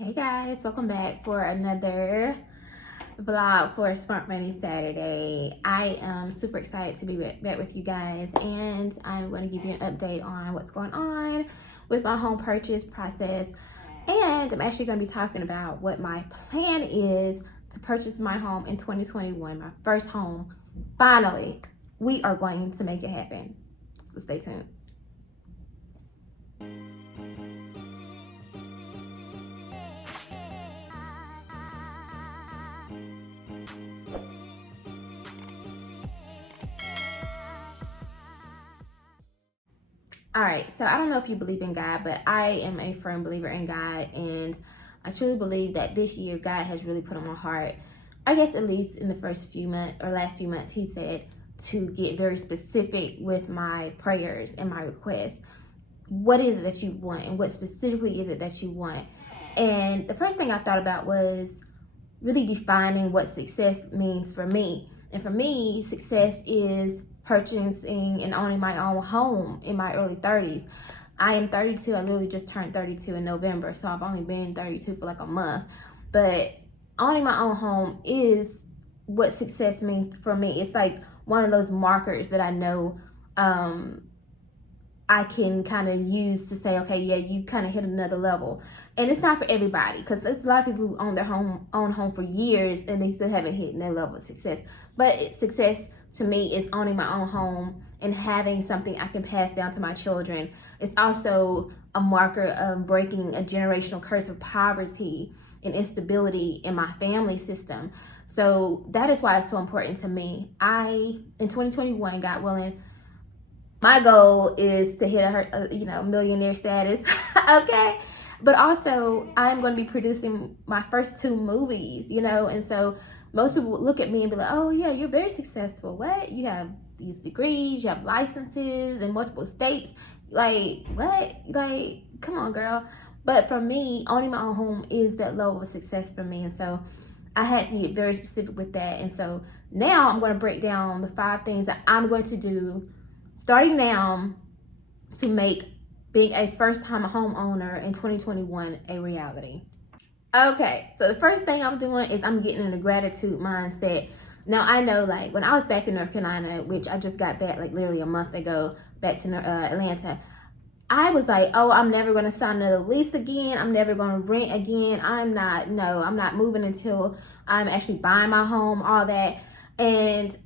Hey guys, welcome back for another vlog for Smart Money Saturday. I am super excited to be back with you guys, and I'm going to give you an update on what's going on with my home purchase process. And I'm actually going to be talking about what my plan is to purchase my home in 2021, my first home. Finally, we are going to make it happen. So stay tuned. All right, so I don't know if you believe in God, but I am a firm believer in God, and I truly believe that this year God has really put on my heart, I guess at least in the first few months or last few months, he said to get very specific with my prayers and my requests. What is it that you want, and what specifically is it that you want? And the first thing I thought about was really defining what success means for me. And for me, success is purchasing and owning my own home in my early 30s. I am 32. I literally just turned 32 in November, so I've only been 32 for like a month. But owning my own home is what success means for me. It's like one of those markers that I know I can kind of use to say, okay, yeah, you kind of hit another level. And it's not for everybody, because there's a lot of people who own their own home for years and they still haven't hit their level of success. But success to me is owning my own home and having something I can pass down to my children. It's also a marker of breaking a generational curse of poverty and instability in my family system. So that is why it's so important to me. In 2021, God willing, my goal is to hit a millionaire status. Okay, but also I'm going to be producing my first 2 movies, and so most people would look at me and be like, oh yeah, you're very successful. What? You have these degrees, you have licenses in multiple states. Like, what? Like, come on, girl. But for me, owning my own home is that level of success for me. And so I had to get very specific with that. And so now I'm going to break down the 5 things that I'm going to do starting now to make being a first-time homeowner in 2021 a reality. Okay, so the first thing I'm doing is I'm getting in a gratitude mindset. Now, I know, like, when I was back in North Carolina, which I just got back, like, literally a month ago, back to Atlanta, I was like, oh, I'm never going to sign another lease again. I'm never going to rent again. I'm not moving until I'm actually buying my home, all that. And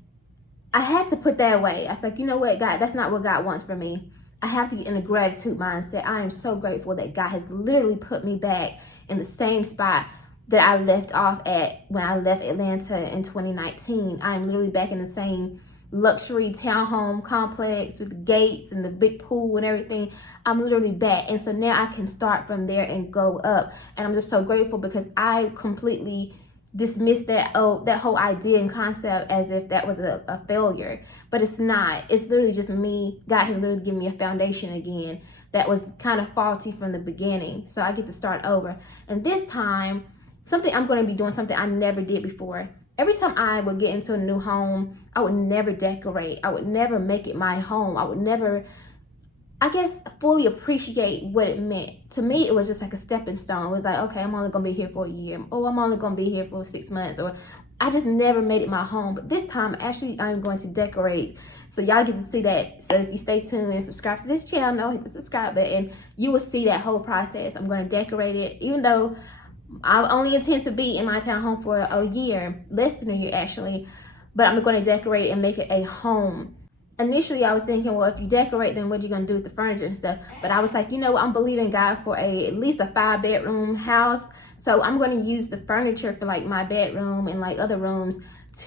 I had to put that away. I was like, you know what, God, that's not what God wants for me. I have to get in a gratitude mindset. I am so grateful that God has literally put me back in the same spot that I left off at when I left Atlanta in 2019. I am literally back in the same luxury townhome complex with the gates and the big pool and everything. I'm literally back. And so now I can start from there and go up. And I'm just so grateful because I completely dismiss that whole idea and concept as if that was a failure. But it's not. It's literally just me. God has literally given me a foundation again that was kind of faulty from the beginning. So I get to start over. And this time, I'm going to be doing something I never did before. Every time I would get into a new home, I would never decorate. I would never make it my home. I would never, I guess, fully appreciate what it meant. To me, it was just like a stepping stone. It was like, okay, I'm only going to be here for a year. Oh, I'm only going to be here for 6 months. Or I just never made it my home. But this time, actually, I'm going to decorate. So y'all get to see that. So if you stay tuned and subscribe to this channel, hit the subscribe button, you will see that whole process. I'm going to decorate it, even though I only intend to be in my townhome for a year, less than a year actually. But I'm going to decorate it and make it a home. Initially, I was thinking, well, if you decorate, then what are you going to do with the furniture and stuff? But I was like, you know what? I'm believing God for at least a 5-bedroom house. So I'm going to use the furniture for like my bedroom and like other rooms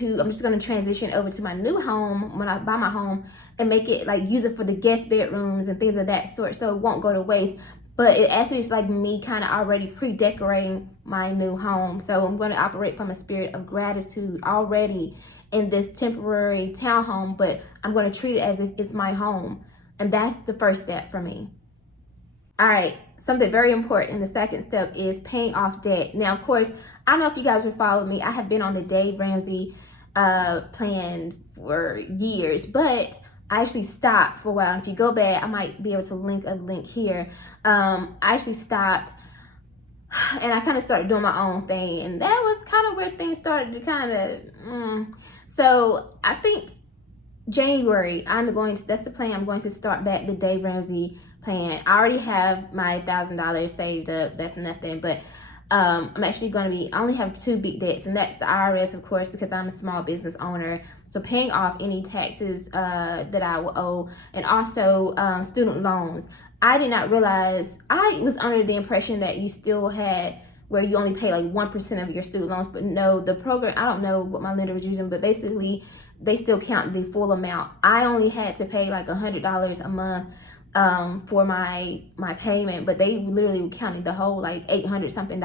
I'm just going to transition over to my new home when I buy my home and make it like use it for the guest bedrooms and things of that sort. So it won't go to waste. But it actually is like me kind of already pre-decorating my new home. So I'm going to operate from a spirit of gratitude already in this temporary townhome, but I'm going to treat it as if it's my home. And that's the first step for me. All right, something very important. The second step is paying off debt. Now, of course, I don't know if you guys would follow me. I have been on the Dave Ramsey plan for years, but I actually stopped for a while. And if you go back, I might be able to link a link here. I actually stopped and I kind of started doing my own thing, and that was kind of where things started to kind of so I think January, that's the plan. I'm going to start back the Dave Ramsey plan. I already have my $1,000 saved up. That's nothing, but I'm actually I only have 2 big debts, and that's the IRS, of course, because I'm a small business owner. So paying off any taxes that I will owe, and also student loans. I did not realize, I was under the impression that you still had where you only pay like 1% of your student loans, but no, the program, I don't know what my lender was using, but basically they still count the full amount. I only had to pay like $100 a month for my payment, but they literally were counting the whole like $800 something,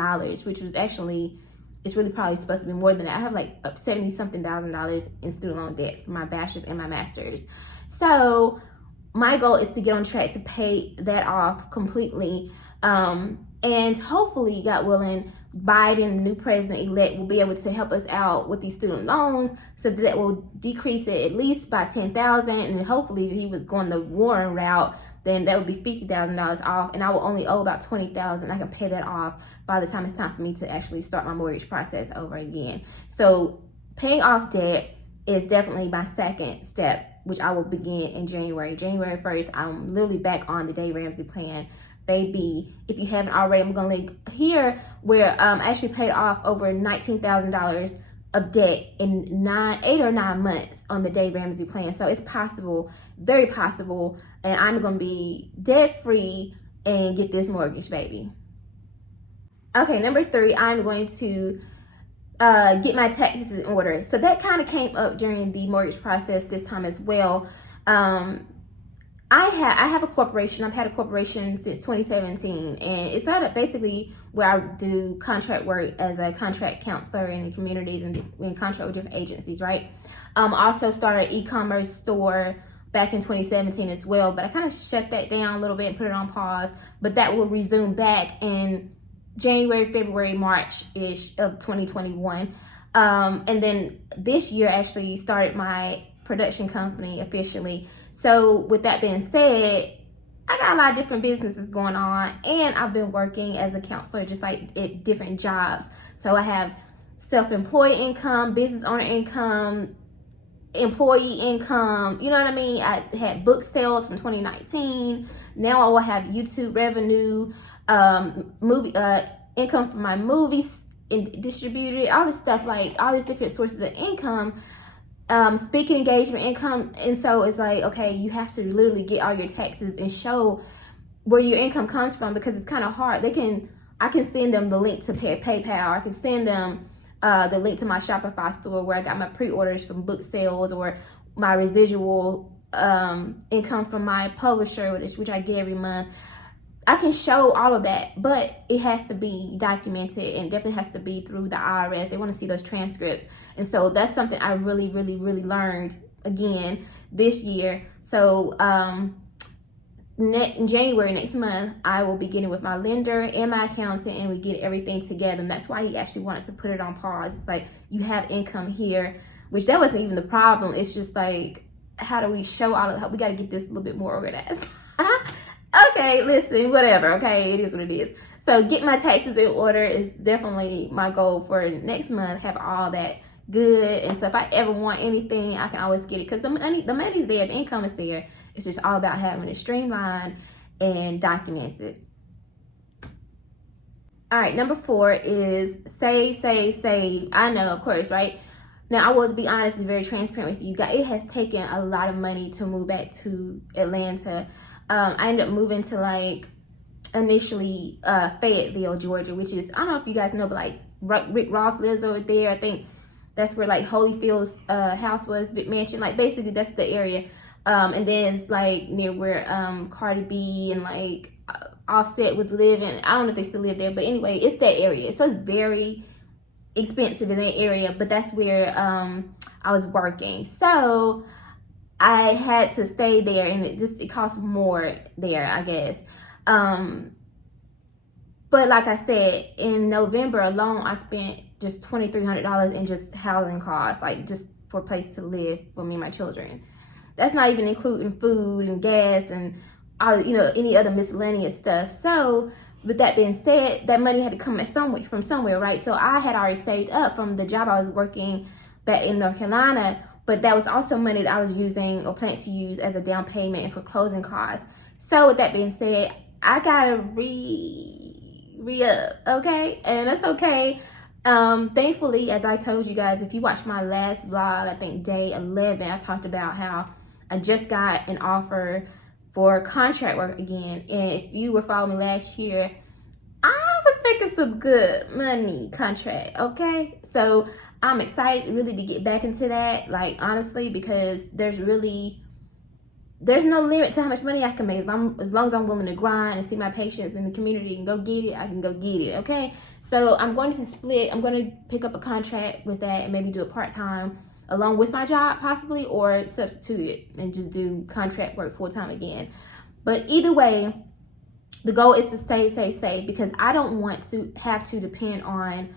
which was actually, it's really probably supposed to be more than that. I have like $70 something thousand in student loan debts for my bachelor's and my master's. So my goal is to get on track to pay that off completely. And hopefully, God willing, Biden, the new president-elect, will be able to help us out with these student loans, so that will decrease it at least by $10,000. And hopefully, if he was going the Warren route, then that would be $50,000 off, and I will only owe about $20,000. I can pay that off by the time it's time for me to actually start my mortgage process over again. So paying off debt is definitely my second step, which I will begin in January. January 1st, I'm literally back on the Dave Ramsey plan. Baby, if you haven't already, I'm gonna link here where I actually paid off over $19,000 of debt in 8 or 9 months on the Dave Ramsey plan. So it's possible, very possible, and I'm gonna be debt free and get this mortgage, baby. Okay, number 3, I'm going to get my taxes in order. So that kind of came up during the mortgage process this time as well. I have a corporation. I've had a corporation since 2017, and it's not basically where I do contract work as a contract counselor in the communities and in contract with different agencies, right? Also started an e-commerce store back in 2017 as well, but I kind of shut that down a little bit and put it on pause, but that will resume back in January, February, March-ish of 2021. And then this year actually started my production company officially. So with that being said, I got a lot of different businesses going on, and I've been working as a counselor just like at different jobs. So I have self-employed income, business owner income, employee income, you know what I mean? I had book sales from 2019. Now I will have YouTube revenue, movie income from my movies and distributed, all this stuff, like all these different sources of income. Speaking engagement income. And so it's like, okay, you have to literally get all your taxes and show where your income comes from, because it's kind of hard. I can send them the link to PayPal. I can send them the link to my Shopify store where I got my pre-orders from book sales, or my residual income from my publisher, which I get every month. I can show all of that, but it has to be documented, and it definitely has to be through the IRS. They want to see those transcripts. And so that's something I really, really, really learned again this year. So in January next month, I will be getting with my lender and my accountant, and we get everything together. And that's why he actually wanted to put it on pause. It's like, you have income here, which that wasn't even the problem. It's just like, how do we show all of it? We got to get this a little bit more organized. Okay, listen, whatever, okay, it is what it is. So get my taxes in order is definitely my goal for next month, have all that good. And so if I ever want anything, I can always get it, because the money's there, the income is there. It's just all about having it streamlined and documented. All right, number 4 is save. I know, of course, right? Now, I will be honest and very transparent with you guys. It has taken a lot of money to move back to Atlanta. I ended up moving to like initially Fayetteville, Georgia, which is, I don't know if you guys know, but like Rick Ross lives over there. I think that's where like Holyfield's house was, big mansion. Like basically that's the area. And then it's like near where Cardi B and like Offset was living. I don't know if they still live there, but anyway, it's that area. So it's very expensive in that area, but that's where I was working. So I had to stay there, and it cost more there, I guess. But like I said, in November alone, I spent just $2,300 in just housing costs, like just for a place to live for me and my children. That's not even including food and gas and all, any other miscellaneous stuff. So with that being said, that money had to come from somewhere, right? So I had already saved up from the job I was working back in North Carolina, but that was also money that I was using or planning to use as a down payment and for closing costs. So with that being said, I gotta re-up, okay? And that's okay. Thankfully, as I told you guys, if you watched my last vlog, I think day 11, I talked about how I just got an offer for contract work again. And if you were following me last year, I was making some good money contract, okay? So I'm excited really to get back into that, like, honestly, because there's no limit to how much money I can make. As long as I'm willing to grind and see my patients in the community and go get it, I can go get it, okay? So I'm going to pick up a contract with that and maybe do it part-time along with my job possibly, or substitute it and just do contract work full-time again. But either way, the goal is to save, because I don't want to have to depend on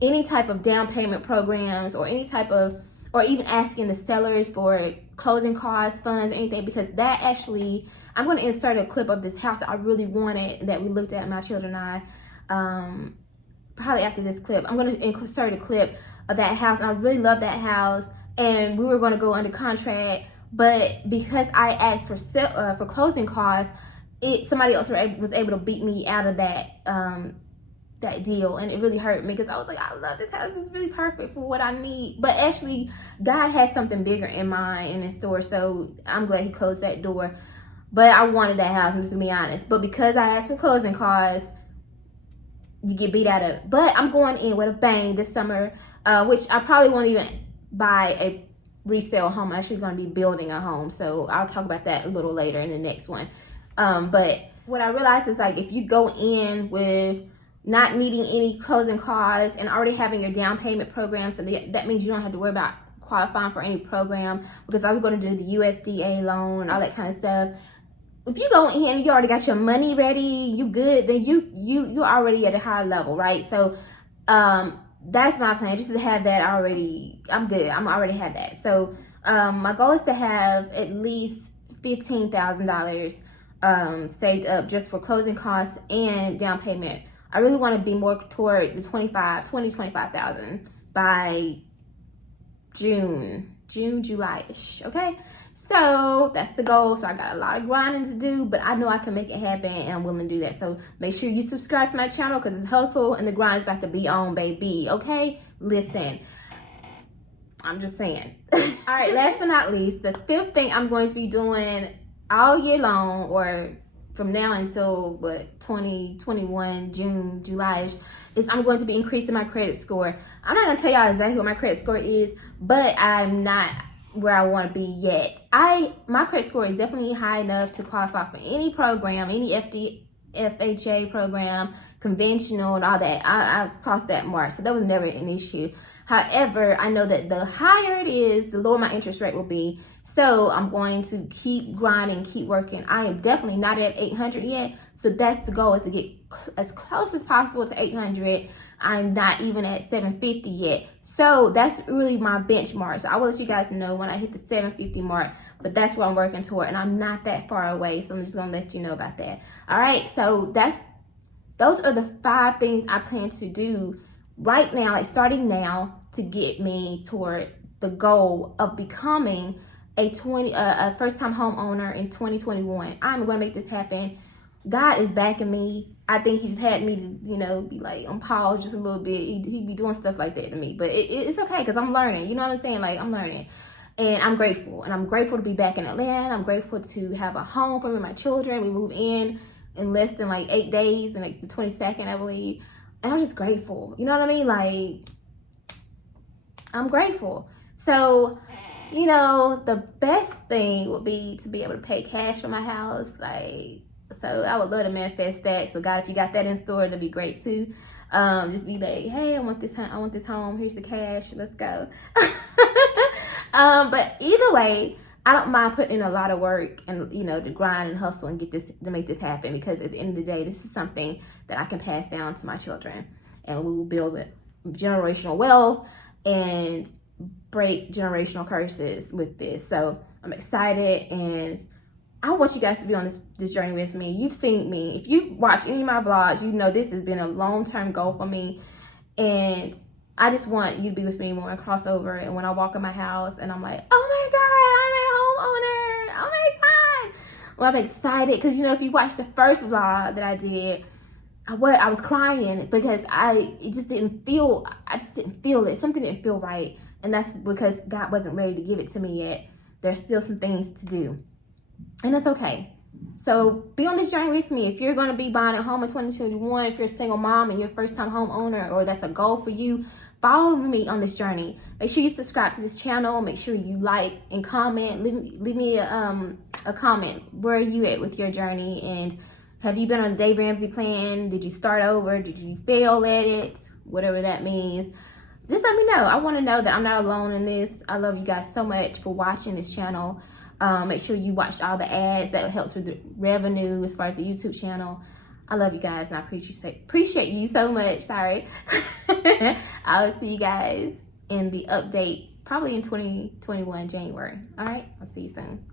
any type of down payment programs or or even asking the sellers for closing costs, funds, anything, because that actually, I'm going to insert a clip of this house that I really wanted, that we looked at, my children and I, probably after this clip. I'm going to insert a clip of that house, and I really love that house, and we were going to go under contract, but because I asked for closing costs, somebody else was able to beat me out of that deal, and it really hurt me, because I was like, I love this house, it's really perfect for what I need. But actually, God has something bigger in mind and in store, so I'm glad he closed that door. But I wanted that house, I'm just gonna be honest. But because I asked for closing costs, you get beat out of it. But I'm going in with a bang this summer, which I probably won't even buy a resale home. I'm actually going to be building a home, so I'll talk about that a little later in the next one. But what I realized is, like, if you go in with not needing any closing costs and already having your down payment program, so that means you don't have to worry about qualifying for any program, because I was going to do the USDA loan, all that kind of stuff. If you go in and you already got your money ready, you good, then you're already at a higher level, right? So that's my plan, just to have that already. I'm good. I'm already had that. So my goal is to have at least $15,000 saved up just for closing costs and down payment. I really want to be more toward the 25,000 by June, July-ish, okay? So that's the goal. So I got a lot of grinding to do, but I know I can make it happen, and I'm willing to do that. So make sure you subscribe to my channel, because it's hustle and the grind is about to be on, baby, okay? Listen, I'm just saying. All right, last but not least, the fifth thing I'm going to be doing all year long, or from now until 2021 June, July-ish, is I'm going to be increasing my credit score. I'm not gonna tell y'all exactly what my credit score is, but I'm not where I want to be yet. My credit score is definitely high enough to qualify for any program, any FHA program, conventional, and all that. I crossed that mark, so that was never an issue. However, I know that the higher it is, the lower my interest rate will be. So I'm going to keep grinding, keep working. I am definitely not at 800 yet, so that's the goal, is to get as close as possible to 800. I'm not even at 750 yet, so that's really my benchmark. So I will let you guys know when I hit the 750 mark, but that's what I'm working toward, and I'm not that far away, so I'm just gonna let you know about that. All right, so those are the 5 things I plan to do right now, like starting now, to get me toward the goal of becoming a first-time homeowner in 2021. I'm going to make this happen. God is backing me. I think he just had me to, be like on pause just a little bit. He'd be doing stuff like that to me, but it's okay, because I'm learning. You know what I'm saying? Like, I'm learning, and I'm grateful. And I'm grateful to be back in Atlanta. I'm grateful to have a home for me and my children. We move in less than like 8 days, and like the 22nd, I believe. And I'm just grateful. You know what I mean? Like, I'm grateful. So, the best thing would be to be able to pay cash for my house. So I would love to manifest that. So God, if you got that in store, that'd be great too. Just be like, hey, I want this home. Here's the cash. Let's go. But either way, I don't mind putting in a lot of work and, to grind and hustle and to make this happen, because at the end of the day, this is something that I can pass down to my children, and we will build generational wealth and break generational curses with this. So I'm excited, and I want you guys to be on this journey with me. You've seen me. If you watch any of my vlogs, you know this has been a long-term goal for me. And I just want you to be with me when I cross over and when I walk in my house and I'm like, oh my God, I'm a homeowner. Oh my God. Well, I'm excited because, you know, if you watch the first vlog that I did, I was crying because I just didn't feel it. Something didn't feel right. And that's because God wasn't ready to give it to me yet. There's still some things to do. And it's okay. So be on this journey with me. If you're going to be buying a home in 2021, if you're a single mom and you're a first-time homeowner, or that's a goal for you, follow me on this journey. Make sure you subscribe to this channel. Make sure you like and comment. Leave me a comment. Where are you at with your journey? And have you been on the Dave Ramsey plan? Did you start over? Did you fail at it? Whatever that means. Just let me know. I want to know that I'm not alone in this. I love you guys so much for watching this channel. Make sure you watch all the ads. That helps with the revenue as far as the YouTube channel. I love you guys and I appreciate you so much. Sorry. I will see you guys in the update probably in 2021 January. All right. I'll see you soon.